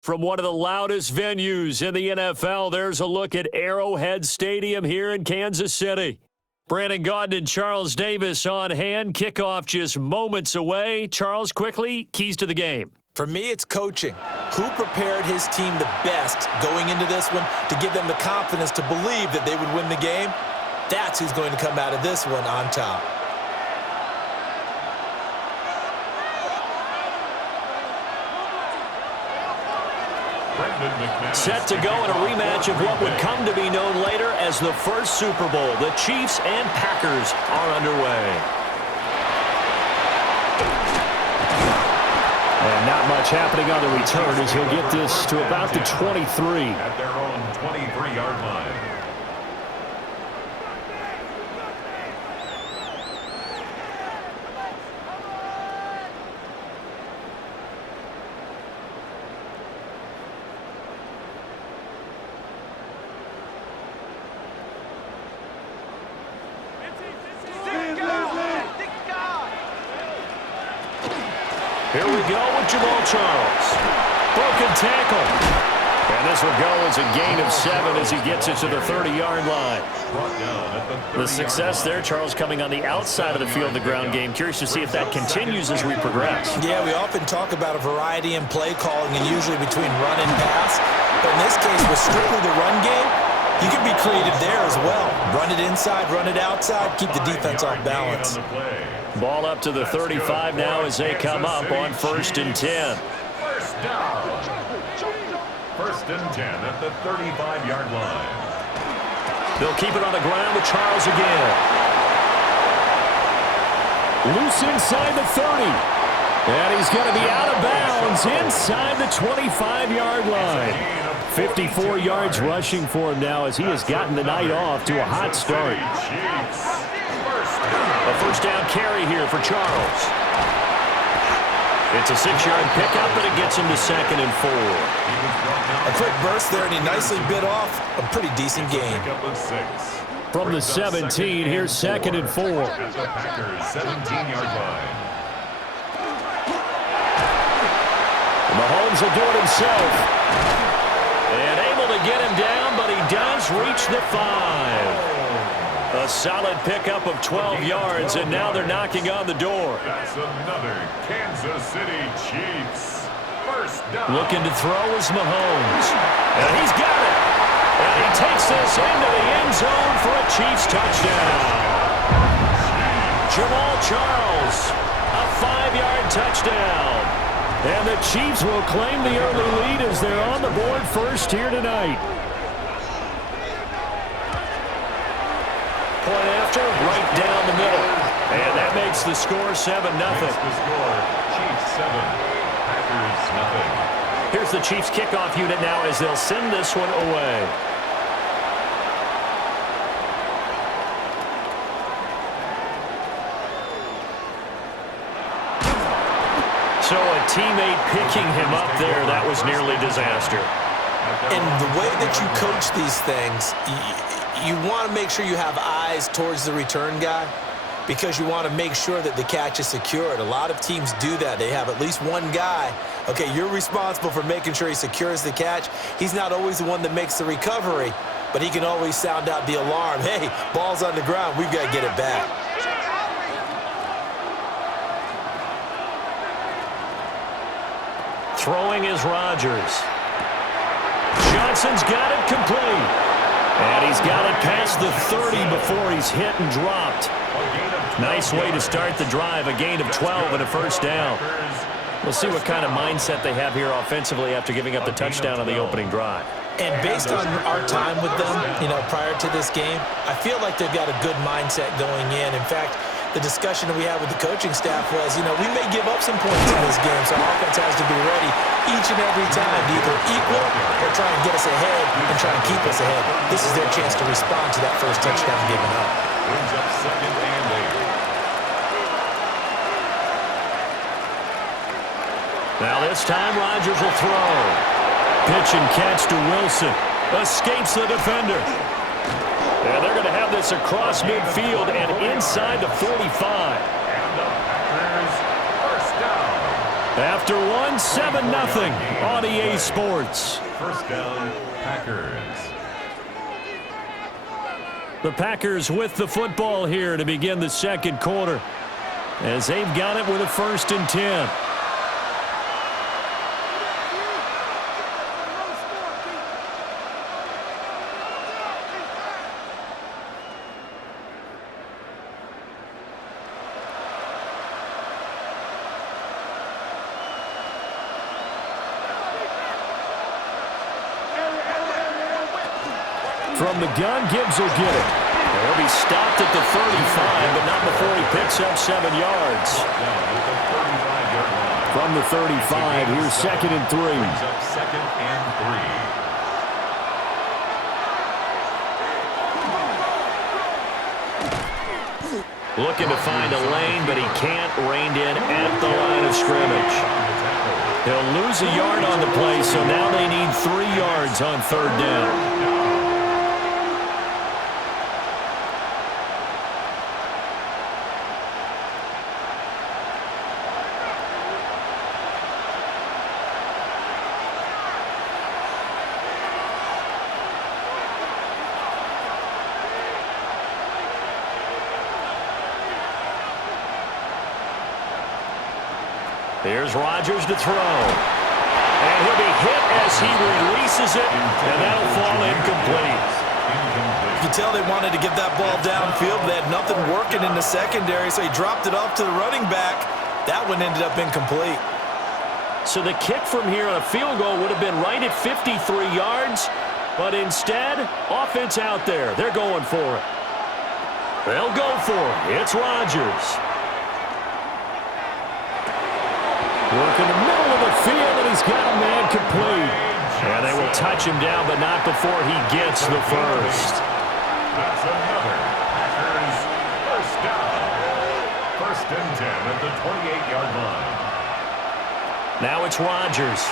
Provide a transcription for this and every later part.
From one of the loudest venues in the NFL, there's a look at Arrowhead Stadium here in Kansas City. Brandon Gaudin and Charles Davis on hand. Kickoff just moments away. Charles, quickly, keys to the game. For me, it's coaching. Who prepared his team the best going into this one to give them the confidence to believe that they would win the game? That's who's going to come out of this one on top. Set to go in a rematch of what would come to be known later as the first Super Bowl. The Chiefs and Packers are underway. And not much happening on the return as he'll get this to about the 23. At their own 23-yard line. Here we go with Jamal Charles. Broken tackle. And this will go as a gain of 7 as he gets it to the 30-yard line. The success there, Charles, coming on the outside of the field, the ground game. Curious to see if that continues as we progress. Yeah, we often talk about a variety in play calling and usually between run and pass. But in this case, with strictly the run game, you can be creative there as well. Run it inside, run it outside, keep the defense off balance. Ball up to the 35 now as they come up on 1st and 10. First down. 1st and 10 at the 35-yard line. They'll keep it on the ground with Charles again. Loose inside the 30. And he's going to be out of bounds inside the 25-yard line. 54 yards rushing for him now as he has gotten the night off to a hot start. A first down carry here for Charles. It's a 6-yard pickup, but it gets him to 2nd and 4. A quick burst there, and he nicely bit off a pretty decent gain. From the 17, here's 2nd and 4. At the Packers' 17-yard line. Mahomes will do it himself. And able to get him down, but he does reach the 5. A solid pickup of 12 yards, and now they're knocking on the door. That's another Kansas City Chiefs. First down. Looking to throw is Mahomes. And he's got it. And he takes this into the end zone for a Chiefs touchdown. Jamal Charles, a 5-yard touchdown. And the Chiefs will claim the early lead as they're on the board first here tonight. Point after, right down the middle. And that makes the score 7-0. The score, Chiefs 7, Packers nothing. Here's the Chiefs kickoff unit now as they'll send this one away. So a teammate picking him up there, that was nearly disaster. And the way that you coach these things, you want to make sure you have eyes towards the return guy because you want to make sure that the catch is secured. A lot of teams do that. They have at least one guy. Okay, you're responsible for making sure he secures the catch. He's not always the one that makes the recovery, but he can always sound out the alarm. Hey, ball's on the ground. We've got to get it back. Throwing is Rodgers. Johnson's got it complete. And he's got it past the 30 before he's hit and dropped. Nice way to start the drive. A gain of 12 and a first down. We'll see what kind of mindset they have here offensively after giving up the touchdown on the opening drive. And based on our time with them, prior to this game, I feel like they've got a good mindset going in. In fact, the discussion that we had with the coaching staff was, we may give up some points in this game, so our offense has to be ready each and every time to either equal or try and get us ahead and try and keep us ahead. This is their chance to respond to that first touchdown given up. Brings up 2nd and 8. Now this time Rodgers will throw. Pitch and catch to Wilson. Escapes the defender. And they're going to have this across midfield and inside the 45. And the Packers first down. After one, 7-0 on EA Sports. First down, Packers. The Packers with the football here to begin the second quarter, as they've got it with a 1st and 10. From the gun, Gibbs will get it. He'll be stopped at the 35, but not before he picks up 7 yards. From the 35, here's 2nd and 3. Second and 3. Looking to find a lane, but he can't. Reined in at the line of scrimmage. He'll lose a yard on the play, so now they need 3 yards on 3rd down. Here's Rodgers to throw. And he'll be hit as he releases it, and that'll fall incomplete. You can tell they wanted to get that ball downfield, but they had nothing working in the secondary, so he dropped it off to the running back. That one ended up incomplete. So the kick from here on a field goal would have been right at 53 yards, but instead, offense out there. They're going for it. They'll go for it. It's Rodgers. Work in the middle of the field, and he's got a man complete. And they will touch him down, but not before he gets the first. That's another Packers first down. 1st and 10 at the 28-yard line. Now it's Rodgers.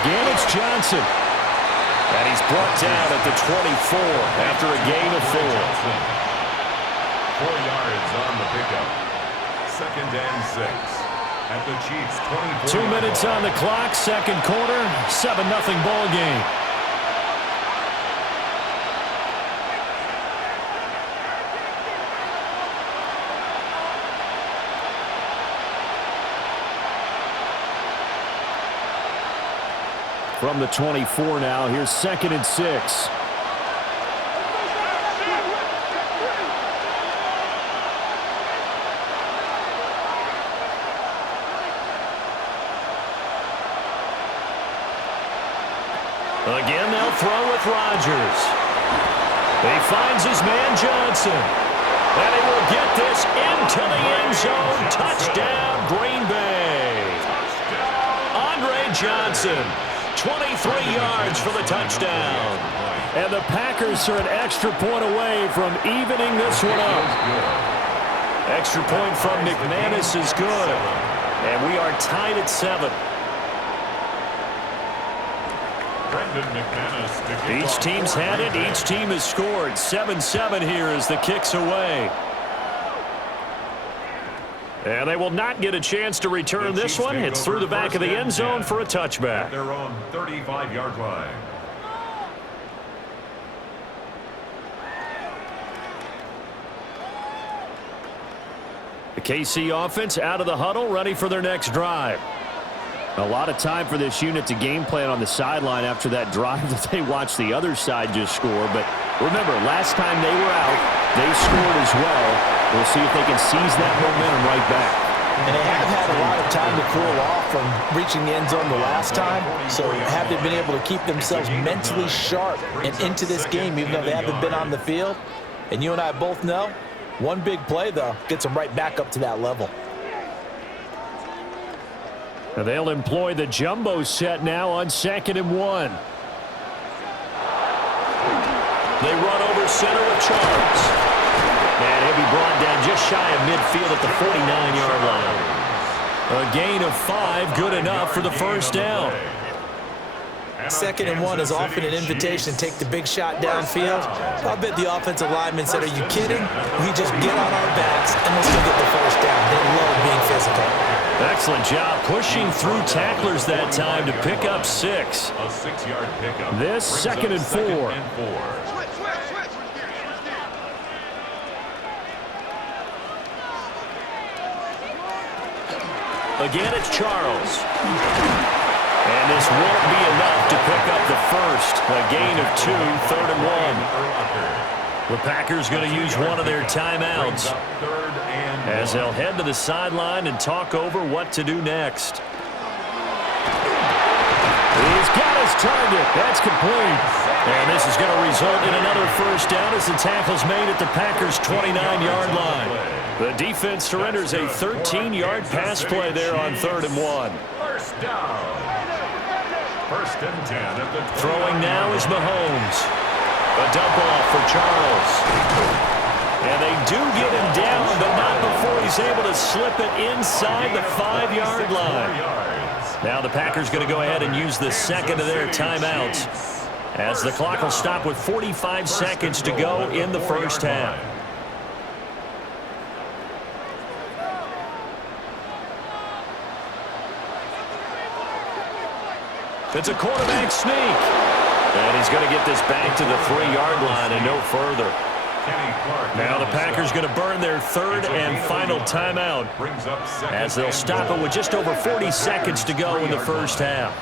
Again, it's Johnson. And he's brought down at the 24 after a gain of 4. 4 yards on the pickup. 2nd and 6 at the Chiefs' 24. 2 minutes on the clock, second quarter, 7-0 ball game. From the 24 now, here's 2nd and 6. Again, they'll throw with Rodgers. He finds his man Johnson. And he will get this into the end zone. Touchdown, Green Bay. Andre Johnson, 23 yards for the touchdown. And the Packers are an extra point away from evening this one up. Extra point from McManus is good. And we are tied at 7. Each team's had it. Each team has scored. 7-7 here as the kick's away. And they will not get a chance to return this one. It's through the back of the end zone for a touchback. At their own 35-yard line. The KC offense out of the huddle, ready for their next drive. A lot of time for this unit to game plan on the sideline after that drive that they watched the other side just score. But remember, last time they were out, they scored as well. We'll see if they can seize that momentum right back. And they have had a lot of time to cool off from reaching the end zone the last time. So have they been able to keep themselves mentally sharp and into this game, even though they haven't been on the field? And you and I both know, one big play, though, gets them right back up to that level. And they'll employ the jumbo set now on 2nd and 1. They run over center with Charles. And he'll be brought down just shy of midfield at the 49-yard line. A gain of 5, good enough for the first down. 2nd and 1 is often an invitation to take the big shot downfield. I'll bet the offensive lineman said, are you kidding? We just get on our backs and we'll still get the first down. They love being physical. Excellent job pushing through tacklers that time to pick up 6. A 6-yard pickup. This 2nd and 4. Again, it's Charles. And this won't be enough to pick up the first. A gain of 2, 3rd and 1. The Packers going to use one of their timeouts as they'll head to the sideline and talk over what to do next. He's got his target. That's complete. And this is going to result in another first down as the tackle's made at the Packers' 29-yard line. The defense surrenders a 13-yard pass play there on 3rd and 1. First down. 1st and 10 at the 20. Throwing now is Mahomes. A dump off for Charles. And they do get him down, but not before he's able to slip it inside the 5-yard line. Now the Packers going to go ahead and use the 2nd of their timeouts as the clock will stop with 45 seconds to go in the first half. It's a quarterback sneak. And he's going to get this back to the 3-yard line and no further. Now the Packers going to burn their 3rd and final timeout as they'll stop it with just over 40 seconds to go in the first half.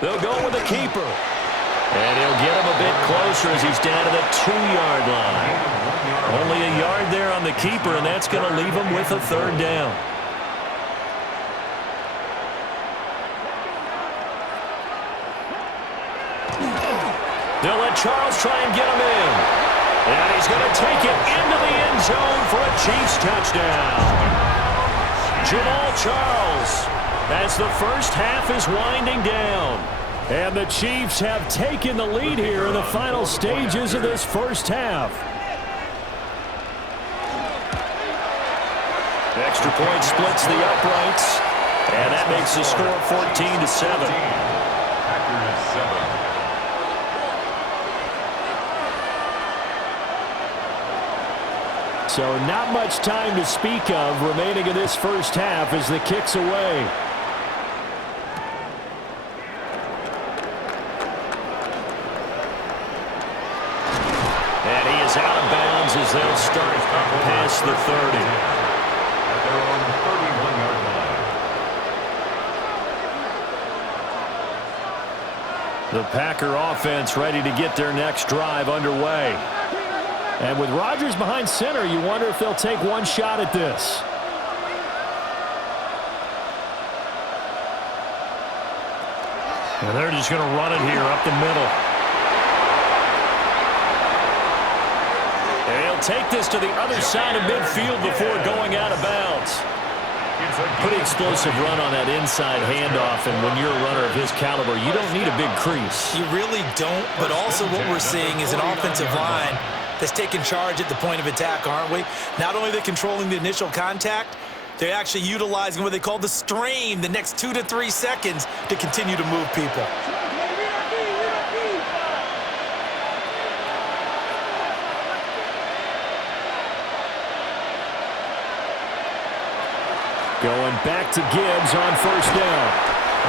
They'll go with a keeper. And he'll get him a bit closer as he's down to the 2-yard line. Only a yard there on the keeper, and that's going to leave him with a 3rd down. They'll let Charles try and get him in. And he's going to take it into the end zone for a Chiefs touchdown. Jamal Charles as the first half is winding down. And the Chiefs have taken the lead here in the final stages of this first half. Extra point splits the uprights. And that makes the score 14-7. Packers 7. So not much time to speak of remaining in this first half as the kick's away. And he is out of bounds as they'll start past the 30. At their own 31-yard line. The Packer offense ready to get their next drive underway. And with Rodgers behind center, you wonder if they'll take one shot at this. And they're just going to run it here up the middle. And he'll take this to the other side of midfield before going out of bounds. Pretty explosive run on that inside handoff, and when you're a runner of his caliber, you don't need a big crease. You really don't, but also what we're seeing is an offensive line that's taking charge at the point of attack, aren't we? Not only are they controlling the initial contact, they're actually utilizing what they call the strain, the next 2 to 3 seconds, to continue to move people. Going back to Gibbs on first down.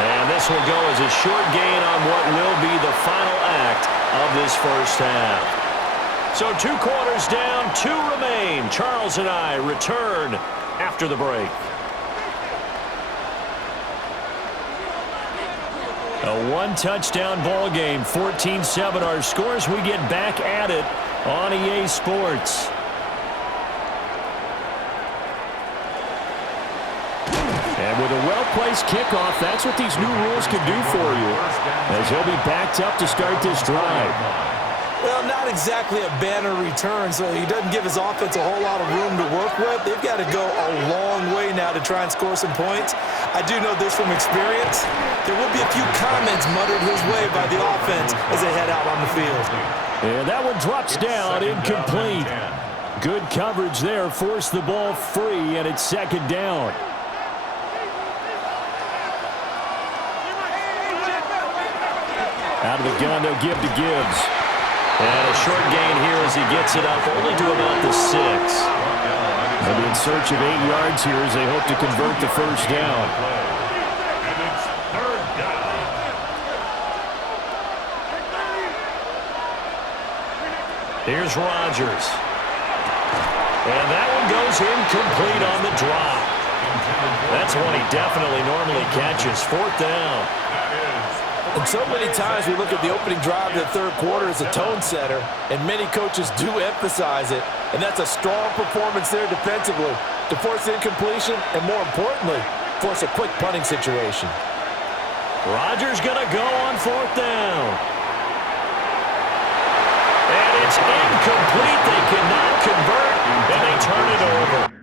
And this will go as a short gain on what will be the final act of this first half. So 2 quarters down, 2 remain. Charles and I return after the break. A 1-touchdown ball game, 14-7 our scores. We get back at it on EA Sports. And with a well-placed kickoff, that's what these new rules can do for you, as he'll be backed up to start this drive. Well, not exactly a banner return, so he doesn't give his offense a whole lot of room to work with. They've got to go a long way now to try and score some points. I do know this from experience. There will be a few comments muttered his way by the offense as they head out on the field. And that one drops down, incomplete. Good coverage there, forced the ball free, and it's 2nd down. Out of the gun, they'll give to Gibbs. And a short gain here as he gets it up only to about the 6. They'll be in search of 8 yards here as they hope to convert the first down. And it's third down. Here's Rodgers. And that one goes incomplete on the drop. That's one he definitely normally catches. Fourth down. And so many times we look at the opening drive of the third quarter as a tone setter, and many coaches do emphasize it, and that's a strong performance there defensively to force incompletion and, more importantly, force a quick punting situation. Rodgers going to go on fourth down. And it's incomplete. They cannot convert, and they turn it over.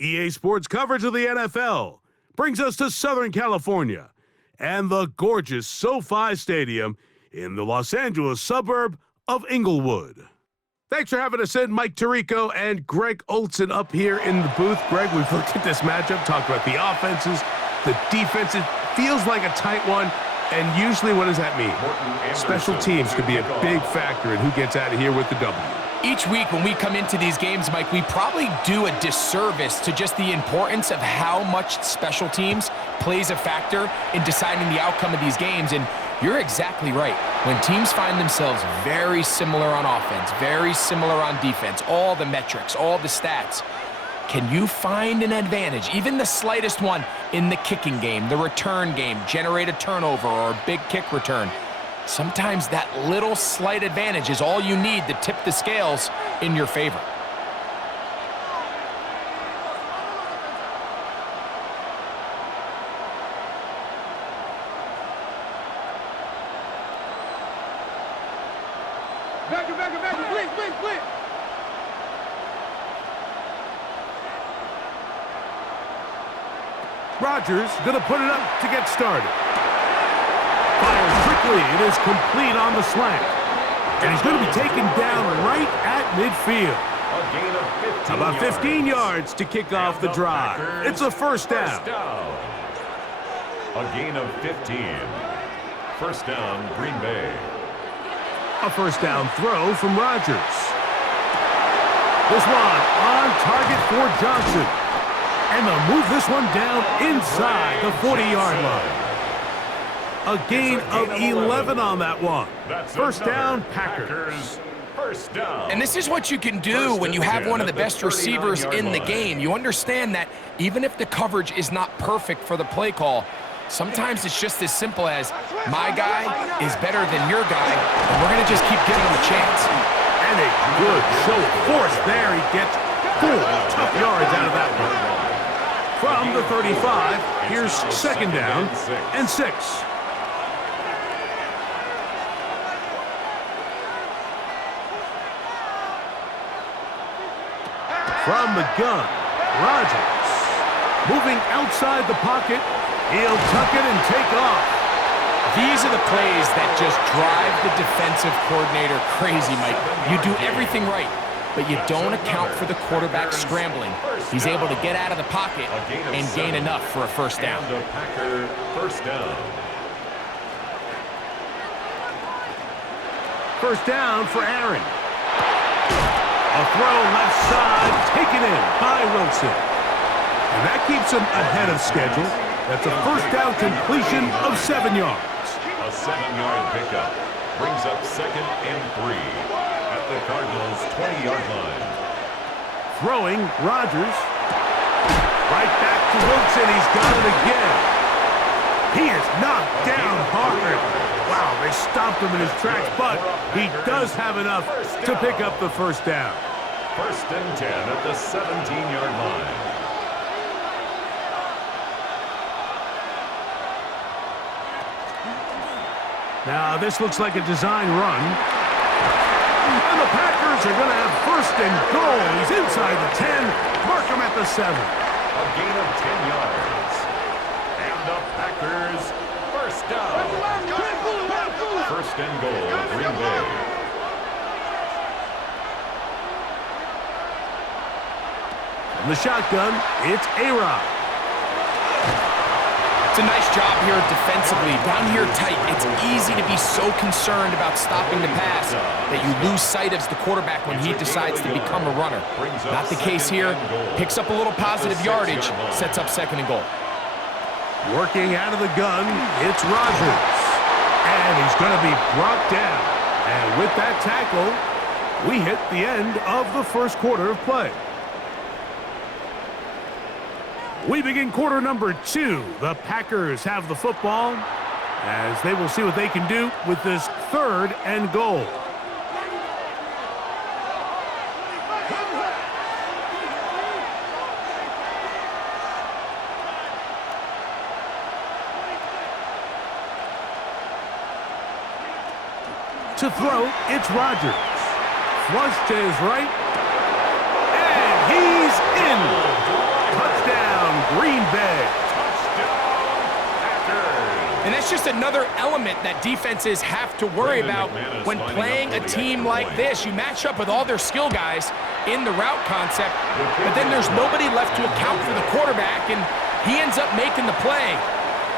EA Sports coverage of the NFL brings us to Southern California and the gorgeous SoFi Stadium in the Los Angeles suburb of Inglewood. Thanks for having us in, Mike Tirico and Greg Olson up here in the booth. Greg, we've looked at this matchup, talked about the offenses, the defense. It feels like a tight one, and usually what does that mean? Special teams could be a big factor in who gets out of here with the W. Each week when we come into these games, Mike, we probably do a disservice to just the importance of how much special teams plays a factor in deciding the outcome of these games. And you're exactly right. When teams find themselves very similar on offense, very similar on defense, all the metrics, all the stats, can you find an advantage, even the slightest one, in the kicking game, the return game, generate a turnover or a big kick return? Sometimes that little slight advantage is all you need to tip the scales in your favor. Blitz. Rodgers going to put it up to get started. Fires quickly. It is complete on the slant. And he's going to be taken down right at midfield. A gain of 15 About 15 yards to kick off the drive. It's a first down. A gain of 15. First down, Green Bay. A first down throw from Rodgers. This one on target for Johnson. And they'll move this one down inside the 40-yard line. A gain of 11 on that one. First down, Packers. First down. And this is what you can do when you have one of the best receivers in the game. You understand that even if the coverage is not perfect for the play call, sometimes it's just as simple as my guy is better than your guy, and we're going to just keep giving him a chance. And a good show of force there. He gets 4 tough yards out of that one. From the 35, here's second down and 6. From the gun, Rodgers. Moving outside the pocket, he'll tuck it and take off. These are the plays that just drive the defensive coordinator crazy, Mike. You do everything right, but you don't account for the quarterback scrambling. He's able to get out of the pocket and gain enough for a first down. And a Packer first down. First down for Aaron. A throw left side, taken in by Wilson. And that keeps him ahead of schedule. That's a first down completion of 7 yards. A 7-yard pickup brings up 2nd and 3 at the Cardinals' 20-yard line. Throwing, Rodgers. Right back to Wilson. He's got it again. He is knocked down hard. Wow, they stopped him in his tracks, but he does have enough to pick up the first down. 1st and 10 at the 17-yard line. Now, this looks like a design run. And the Packers are going to have 1st and goal. He's inside the 10. Mark him at the 7. A gain of 10 yards. And the Packers first down. 1st and goal, Green Bay. From the shotgun, it's A-Rod. It's a nice job here defensively. Down here tight, it's easy to be so concerned about stopping the pass that you lose sight of the quarterback when he decides to become a runner. Not the case here. Picks up a little positive yardage, sets up 2nd and goal. Working out of the gun, it's Rodgers. And he's going to be brought down. And with that tackle, we hit the end of the first quarter of play. We begin quarter number 2. The Packers have the football as they will see what they can do with this 3rd and goal. To throw, it's Rodgers. Flush to his right. And he's in. Touchdown, Green Bay. And that's just another element that defenses have to worry about when playing a team like this. You match up with all their skill guys in the route concept, but then there's nobody left to account for the quarterback, and he ends up making the play.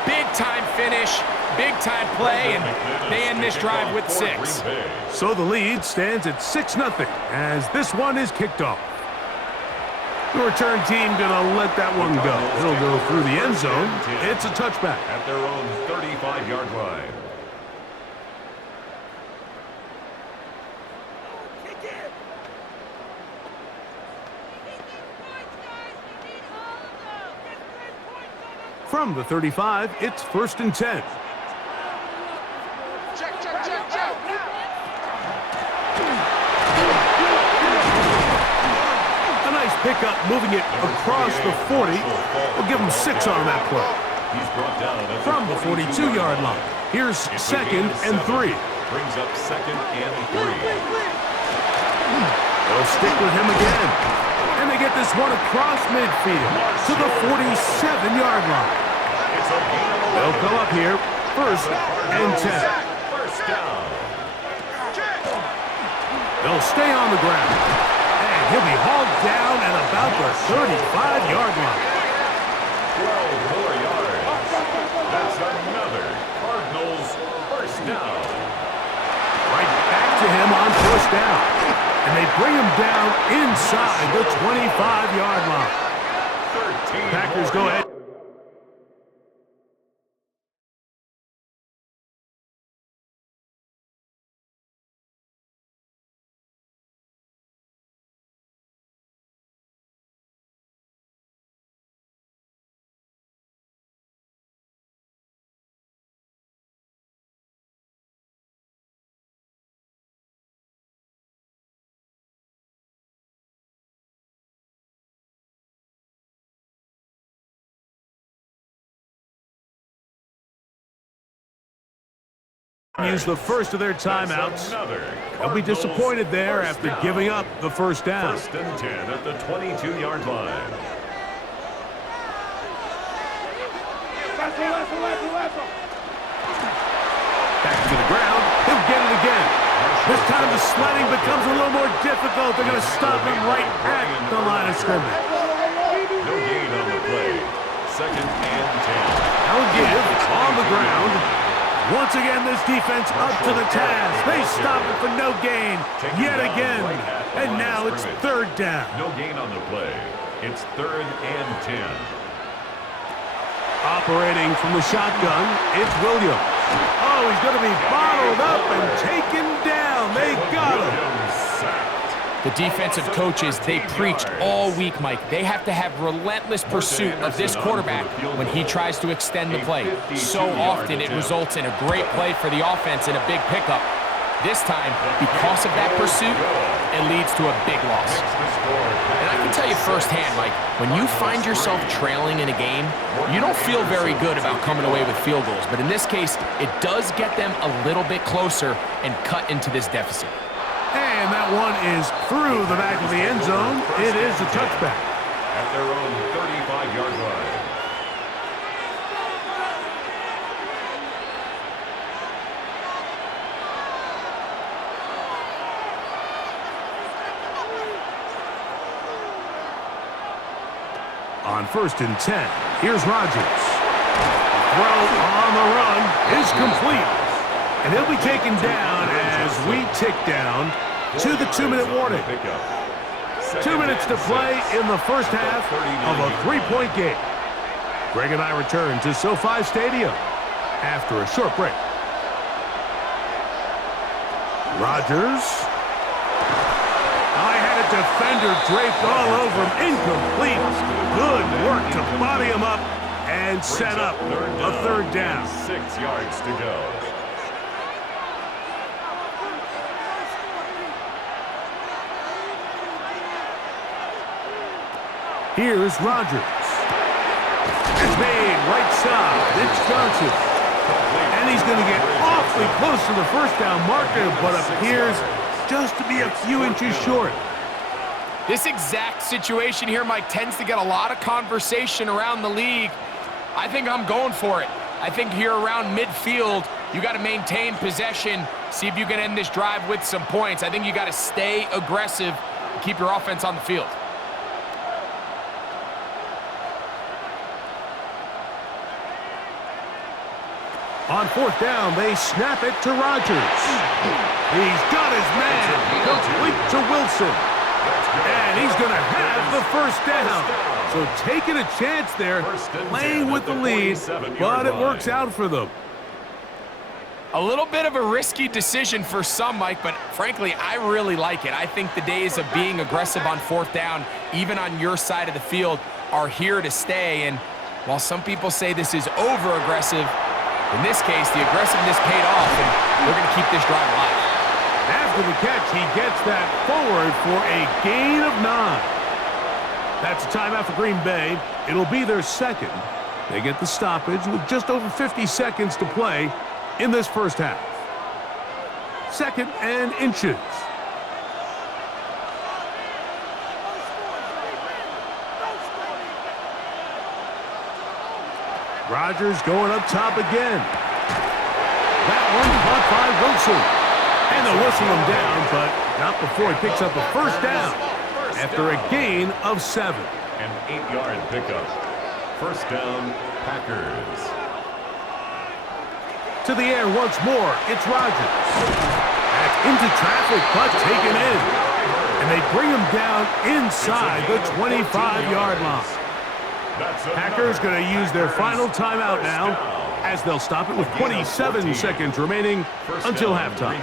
Big-time finish, big-time play, and they end this drive with 6. So the lead stands at 6-0 as this one is kicked off. The return team gonna let that one go. It'll go through the end zone. It's a touchback. At their own 35-yard line. From the 35, it's 1st and 10. Pickup, moving it across the 40. We'll give him 6 on that play. From the 42-yard line, here's 2nd and 3. Brings up 2nd and 3. They'll stick with him again. And they get this one across midfield to the 47-yard line. They'll go up here, 1st and 10. First down. They'll stay on the ground. He'll be hauled down at about the 35-yard line. 12 more yards. That's another Cardinals first down. Right back to him on 1st down. And they bring him down inside the 25-yard line. Packers go ahead. Use the first of their timeouts. They'll be disappointed there after giving up the first down. 1st and 10 at the 22-yard line. Back to the ground. He'll get it again. This time the sledding becomes a little more difficult. They're going to stop him right at the line of scrimmage. No gain on the play. 2nd and 10. Now give on the ground. Once again, this defense up to the task. They stop it for no gain yet again. And now it's 3rd down. No gain on the play. It's 3rd and 10. Operating from the shotgun, it's Williams. Oh, he's going to be bottled up and taken down. They got him. The defensive coaches, they preached all week, Mike. They have to have relentless pursuit of this quarterback when he tries to extend the play. So often it results in a great play for the offense and a big pickup. This time, because of that pursuit, it leads to a big loss. And I can tell you firsthand, Mike, when you find yourself trailing in a game, you don't feel very good about coming away with field goals. But in this case, it does get them a little bit closer and cut into this deficit. And that one is through the back of the end zone. It is a touchback. At their own 35-yard line. On 1st and 10, here's Rodgers. Throw on the run is complete. And he'll be taken down as we tick down to the 2-minute warning. 2 minutes to play in the first half of a 3-point game. Greg and I return to SoFi Stadium after a short break. Rodgers. I had a defender draped all over him. Incomplete. Good work to body him up and set up a 3rd down. 6 yards to go. Here's Rodgers. It's made right side. It's Johnson. And he's going to get awfully close to the first down marker, but appears just to be a few inches short. This exact situation here, Mike, tends to get a lot of conversation around the league. I think I'm going for it. I think here around midfield, you got to maintain possession, see if you can end this drive with some points. I think you got to stay aggressive and keep your offense on the field. On 4th down, they snap it to Rodgers. He's got his man complete to Wilson. And he's going to have the first down. So taking a chance there, playing with the lead, but it works out for them. A little bit of a risky decision for some, Mike, but frankly, I really like it. I think the days of being aggressive on 4th down, even on your side of the field, are here to stay. And while some people say this is over-aggressive, in this case, the aggressiveness paid off, and we're going to keep this drive alive. After the catch, he gets that forward for a gain of 9. That's a timeout for Green Bay. It'll be their 2nd. They get the stoppage with just over 50 seconds to play in this first half. 2nd and inches. Rodgers going up top again. That one caught by Wilson. And they'll whistle him down, but not before he picks up a first down after a gain of 7. An 8-yard pickup. 1st down, Packers. To the air once more, it's Rodgers. That's into traffic, but taken in. And they bring him down inside the 25-yard line. Packers going to use their final timeout now, as they'll stop it with 27 seconds remaining until halftime.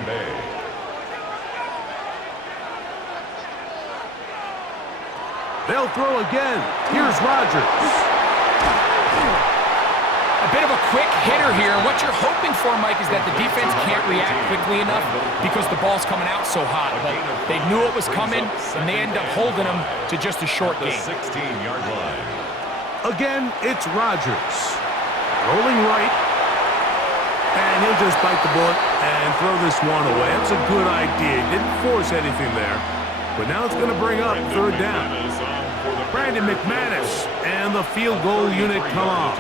They'll throw again. Here's Rodgers. A bit of a quick hitter here. What you're hoping for, Mike, is that the defense can't react quickly enough because the ball's coming out so hot. But they knew it was coming, and they end up holding them to just a short gain. 16-yard line. Again, it's Rodgers. Rolling right. And he'll just bite the bullet and throw this one away. That's a good idea. He didn't force anything there. But now it's going to bring up third down. Brandon McManus and the field goal unit come off.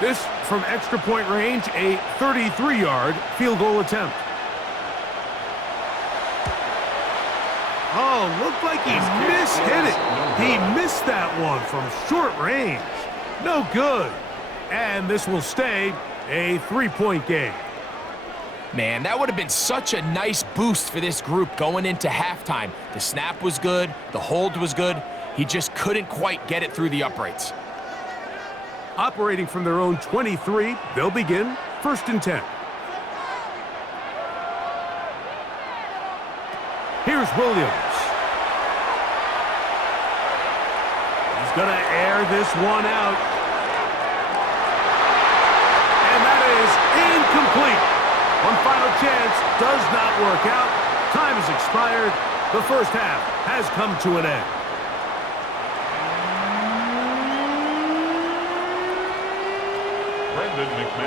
This from extra point range, a 33-yard field goal attempt. Oh, looked like he mishit it. He missed that one from short range. No good. And this will stay a 3-point game. Man, that would have been such a nice boost for this group going into halftime. The snap was good. The hold was good. He just couldn't quite get it through the uprights. Operating from their own 23, they'll begin 1st and 10. Here's Williams. He's going to air this one out. And that is incomplete. One final chance does not work out. Time has expired. The first half has come to an end.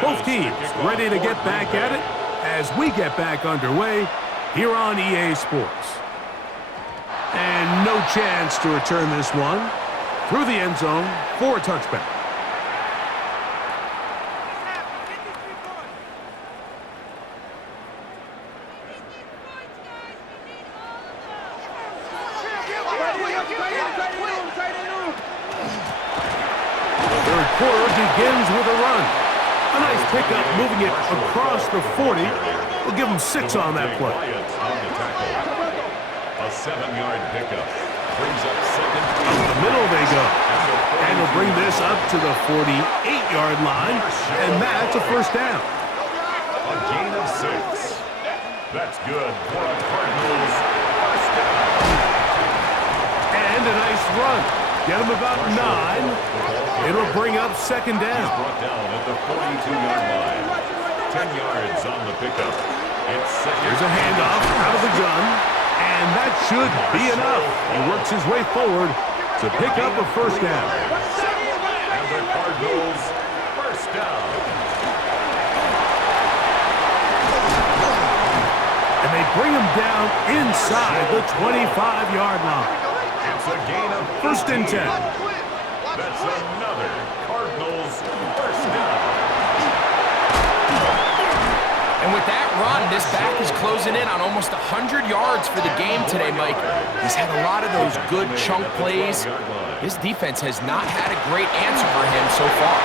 Both teams ready to get back at it as we get back underway here on EA Sports. And no chance to return this one through the end zone for a touchback. The third quarter begins with a run. A nice pickup, moving it across the 40. We'll give him 6 on that play. A 7-yard pickup brings up second. Up the middle they go. And he'll bring this up to the 48-yard line, and that's a first down. A gain of 6. That's good for a Cardinals first down. And a nice run. Get him about 9. It'll bring up second down. He's brought down at the 42-yard line. 10 yards on the pickup. It's second. Here's a handoff out of the gun, and that should be enough. He works his way forward to pick up a first down. And the Cardinals first down. And they bring him down inside the 25-yard line. It's a gain of 1st and 10. That's another Cardinals first down. And with that run, this back is closing in on almost 100 yards for the game today, Mike. He's had a lot of those good chunk plays. This defense has not had a great answer for him so far.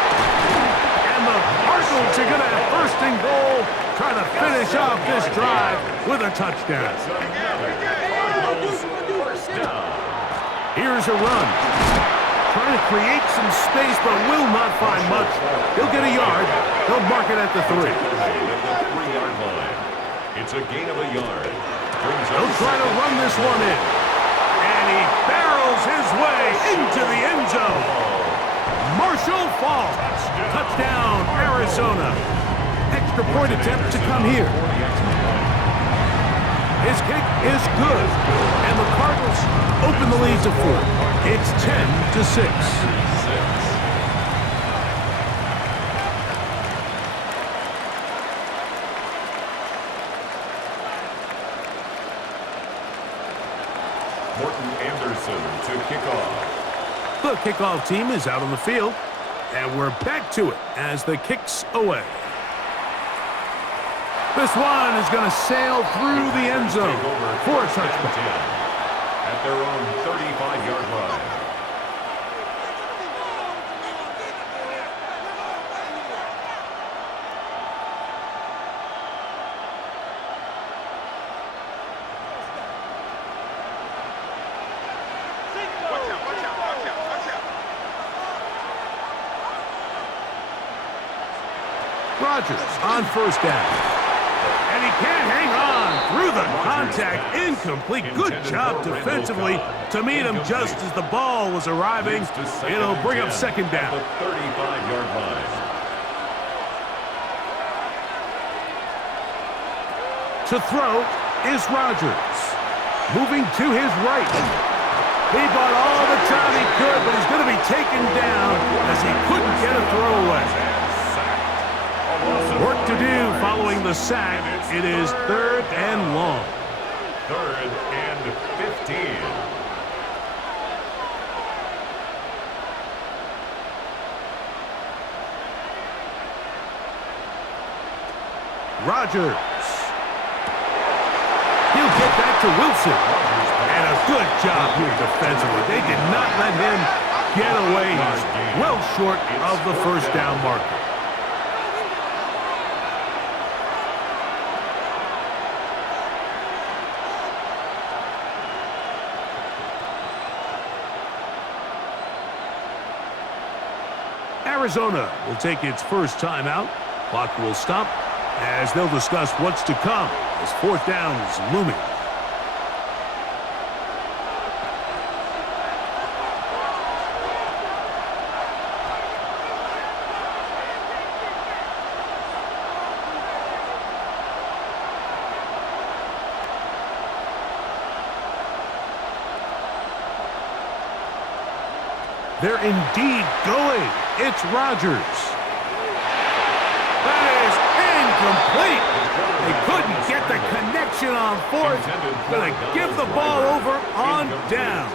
And the Cardinals are going to have 1st and goal, trying to finish off this drive with a touchdown. Cardinals first down. Here's a run. Trying to create some space, but will not find much. He'll get a yard. He'll mark it at the 3. At the 3-yard line. It's a gain of a yard. He'll try to run this one in. And he barrels his way into the end zone. Marshall Faulk. Touchdown, Arizona. Extra point attempt to come here. His kick is good. And the Cardinals open the lead to 4. It's 10-6. Morton Anderson to kick off. The kickoff team is out on the field, and we're back to it as the kick's away. This one is going to sail through the end zone for a touchback. At their own 35-yard line. Rodgers on 1st down. And he can't hang on through the contact. Incomplete. Good job defensively to meet him just as the ball was arriving. It'll bring up second down. The 35-yard line. To throw is Rodgers. Moving to his right. He bought all the time he could, but he's going to be taken down as he couldn't get a throw away. Work to do following the sack. It is 3rd and long. 3rd and 15. Rodgers. He'll get that to Wilson. And a good job here defensively. They did not let him get away. He's well short of the first down marker. Arizona will take its first timeout. Clock will stop as they'll discuss what's to come as 4th down is looming. They're indeed going. It's Rodgers. That is incomplete. They couldn't get the connection on 4th. Going to give the ball over on down.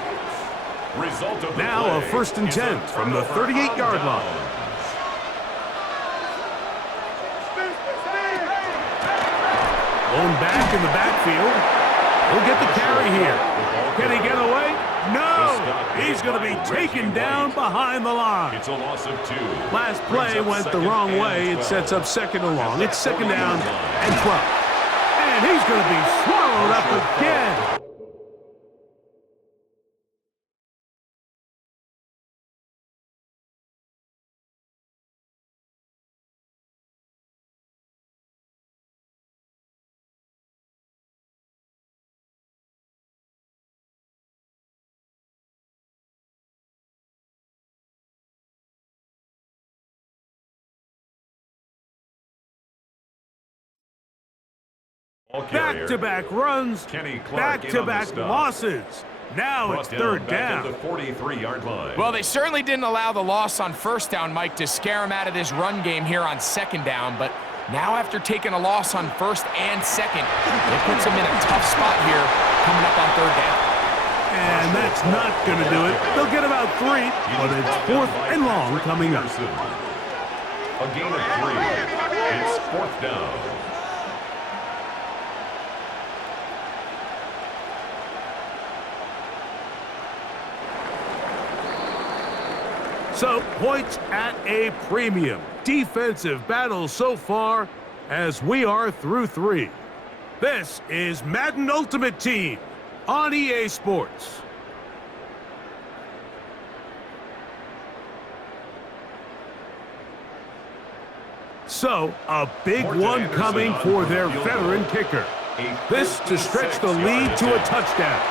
Now a 1st and 10 from the 38-yard line. Blown back in the backfield. He'll get the carry here. Can he get away? No! He's going to be taken down behind the line. It's a loss of 2. Last play went the wrong way. It sets up 2nd and long. It's 2nd down and 12. And he's going to be swallowed up again. Back-to-back runs, back-to-back losses. Now it's 3rd down. The 43-yard line. Well, they certainly didn't allow the loss on 1st down, Mike, to scare him out of this run game here on 2nd down. But now after taking a loss on 1st and 2nd, it puts him in a tough spot here coming up on 3rd down. And that's not going to do it. They'll get about 3, but it's 4th and long coming up. A gain of 3. It's 4th down. So, points at a premium. Defensive battle so far as we are through 3. This is Madden Ultimate Team on EA Sports. So, a big one coming for their veteran kicker. This to stretch the lead to a touchdown.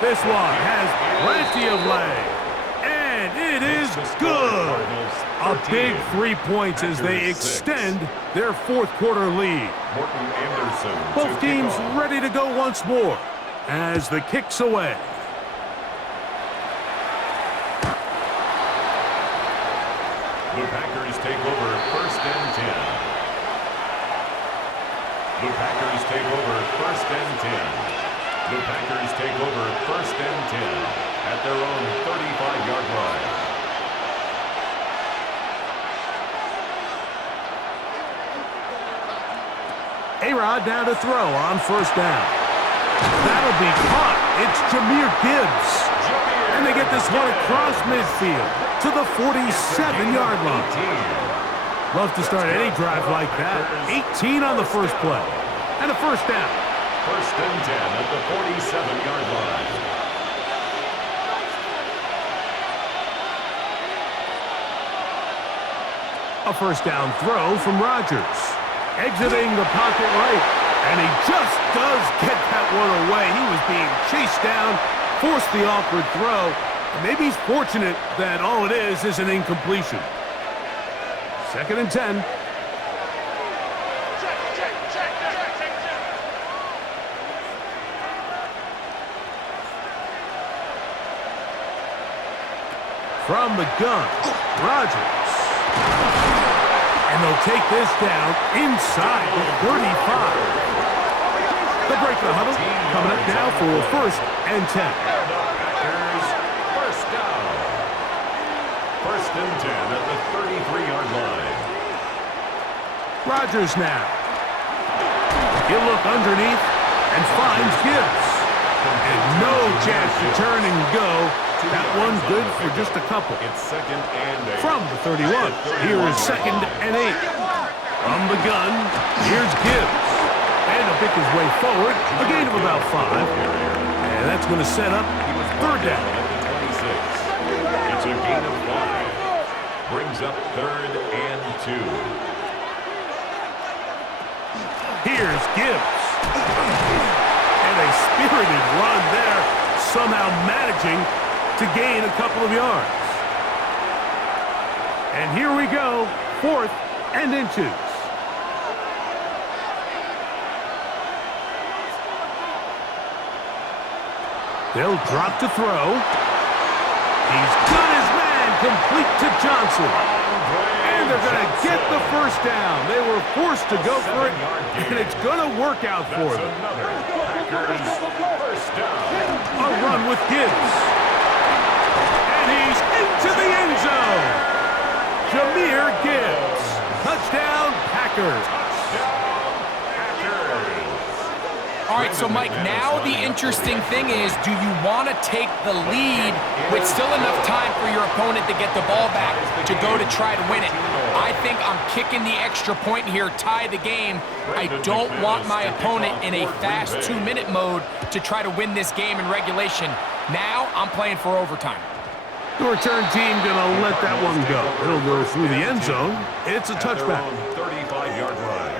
This one has plenty of leg. And it is good. A big 3 points as they extend their 4th quarter lead. Both teams ready to go once more as the kick's away. The Packers take over 1st and 10. The Packers take over 1st and 10. The Packers take over 1st and 10 at their own 35-yard line. A-Rod down to throw on 1st down. That'll be caught. It's Jahmyr Gibbs. And they get this one across midfield to the 47-yard line. Love to start any drive like that. 18 on the first play. And a 1st down. 1st and 10 at the 47-yard line. A 1st down throw from Rodgers. Exiting the pocket right. And he just does get that one away. He was being chased down, forced the awkward throw. And maybe he's fortunate that all it is an incompletion. 2nd and 10. From the gun, Rodgers. And they'll take this down inside the 35. They'll break the huddle. Coming up now for 1st and 10. Packers, first down. 1st and 10 at the 33-yard line. Rodgers now. He'll look underneath and finds Gibbs. And no chance to turn and go. That one good for just a couple. It's 2nd and 8. From the 31, here is 2nd and 8. From the gun, here's Gibbs. And he'll pick his way forward, a gain of about 5. And that's going to set up 3rd down. At the 26. It's a gain of 5. Brings up 3rd and 2. Here's Gibbs. And a spirited run there, somehow managing to gain a couple of yards. And here we go, 4th and inches. They'll drop to throw. He's got his man complete to Johnson. And they're going to get the 1st down. They were forced to go for it, and it's going to work out for them. Packers, 1st down. A run with Gibbs. And he's into the end zone. Jahmyr Gibbs. Touchdown, Packers. All right, so Mike, now the interesting thing is, do you want to take the lead with still enough time for your opponent to get the ball back to go to try to win it? I think I'm kicking the extra point here, tie the game. I don't want my opponent in a fast 2-minute mode to try to win this game in regulation. Now I'm playing for overtime. The return team going to let that one go. It'll go through the end zone. It's a touchback. 35-yard line.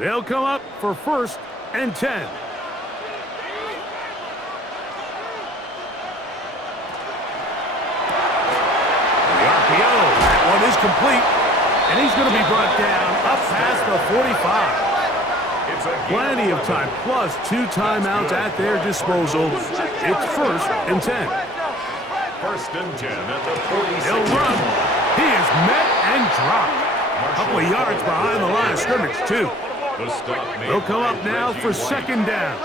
They'll come up for 1st and 10. The RPO, that one is complete. And he's going to be brought down up past the 45. Plenty of time, plus 2 timeouts at their disposal. It's 1st and 10. 1st and 10 at the 46. He'll run. He is met and dropped. A couple of yards behind the line of scrimmage, too. They'll come up now for 2nd down.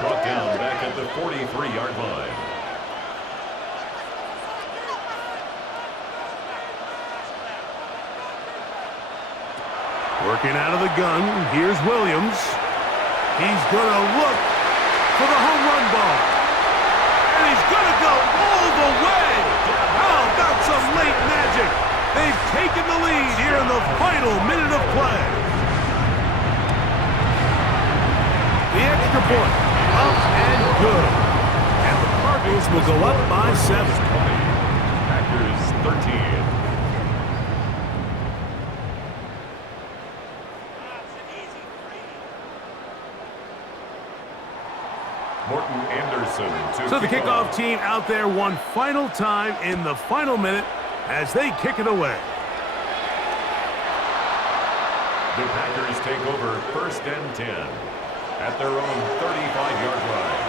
Brought down back at the 43-yard line. Working out of the gun, here's Williams. He's going to look for the home run ball. And he's going to go all the way. How about some late magic? They've taken the lead here in the final minute of play. The extra point, up and good. And the Cardinals will go up by 7. Packers 13. Morton Anderson. So the kickoff team out there one final time in the final minute as they kick it away. The Packers take over 1st and 10 at their own 35-yard line.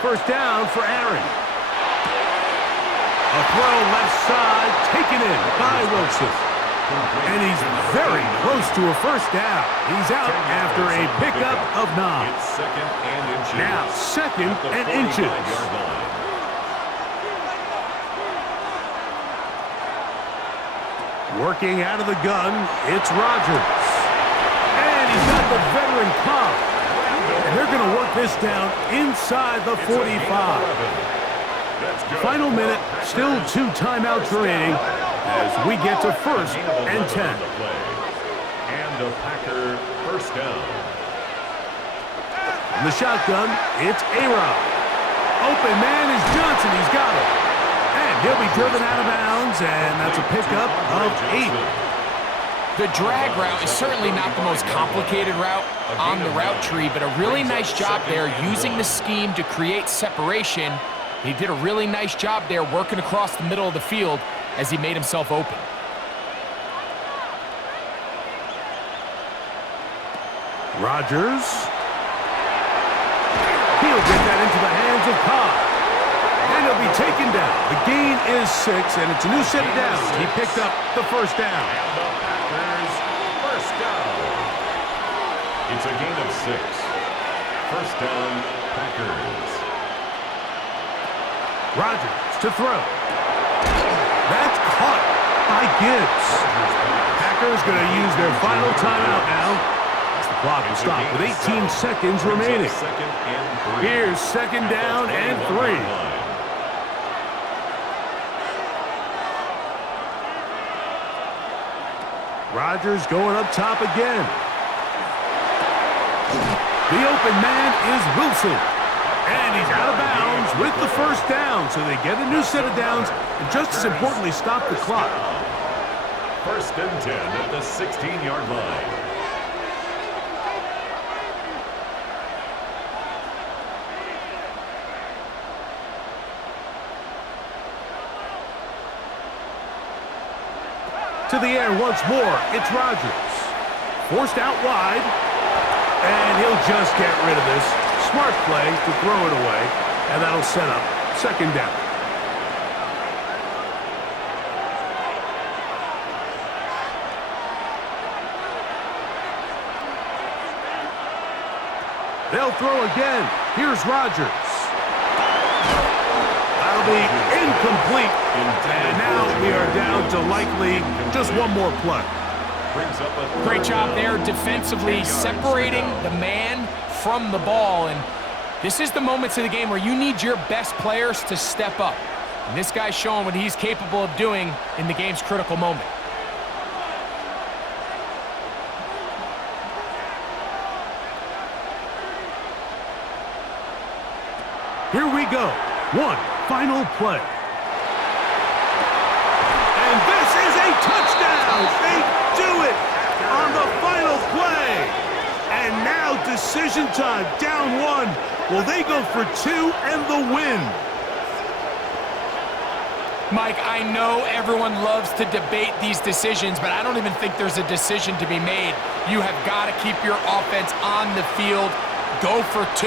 First down for Aaron. A throw left side, taken in by Wilson. And he's very close to a 1st down. He's out after a pickup of 9. It's 2nd and inches. Now 2nd and inches. Working out of the gun, it's Rodgers. And he's got the veteran Cobb. And they're going to work this down inside the 45. Final minute, still 2 timeouts remaining as we get to 1st and 10. And a Packer 1st down. From the shotgun, it's A-Rod. Open man is Johnson. He's got it. And he'll be driven out of bounds, and that's a pickup of 8. The drag route is certainly not the most complicated route on the route tree, but a really nice job there using the scheme to create separation He did a really nice job there working across the middle of the field as he made himself open. Rodgers. He'll get that into the hands of Cobb. And he'll be taken down. The gain is 6, and it's a new set of downs. He picked up the first down. And the Packers, first down. It's a gain of 6. First down, Packers. Rodgers to throw. That's caught by Gibbs. Packers going to use their final timeout now. The clock will stop with 18 seconds remaining. Here's second down and 3. Rodgers going up top again. The open man is Wilson. And he's out of bounds with the first down. So they get a new set of downs and just as importantly stop the clock. First and 10 at the 16-yard line. To the air once more, it's Rodgers. Forced out wide, and he'll just get rid of this. Smart play to throw it away, and that'll set up second down. They'll throw again. Here's Rodgers. That'll be incomplete. And now we are down to likely just one more play. Great job there defensively, separating the man from the ball. And this is the moments of the game where you need your best players to step up. And this guy's showing what he's capable of doing in the game's critical moment. Here we go. One final play. And this is a touchdown. They do it on the final play. And now decision time. Down 1. Will they go for 2 and the win? Mike, I know everyone loves to debate these decisions, but I don't even think there's a decision to be made. You have got to keep your offense on the field, go for 2,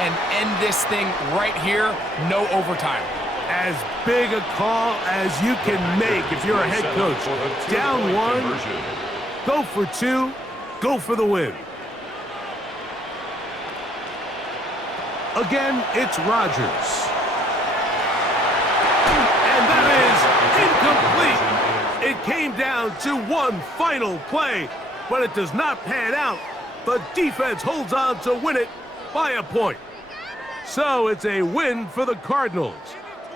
and end this thing right here, no overtime. As big a call as you can make if you're a head coach. Down 1, go for 2, go for the win. Again, it's Rodgers. And that is incomplete. It came down to one final play, but it does not pan out. The defense holds on to win it by a point. So it's a win for the Cardinals.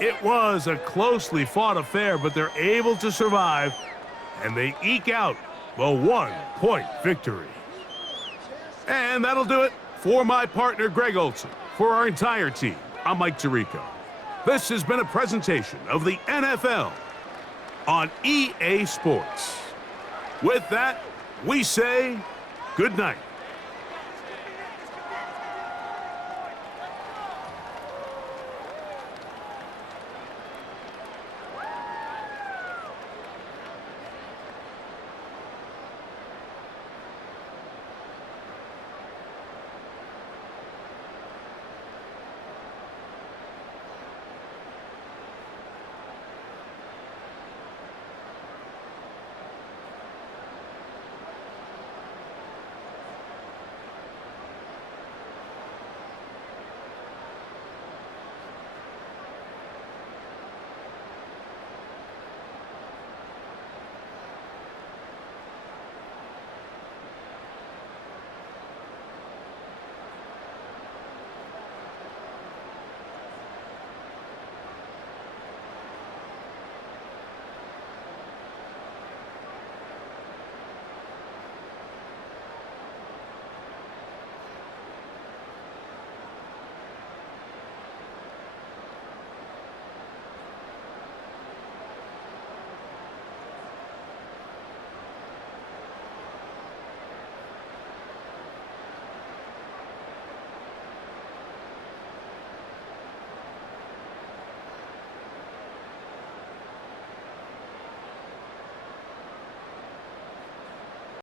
It was a closely fought affair, but they're able to survive, and they eke out the 1-point victory. And that'll do it for my partner, Greg Olson. For our entire team, I'm Mike Tirico. This has been a presentation of the NFL on EA Sports. With that, we say good night.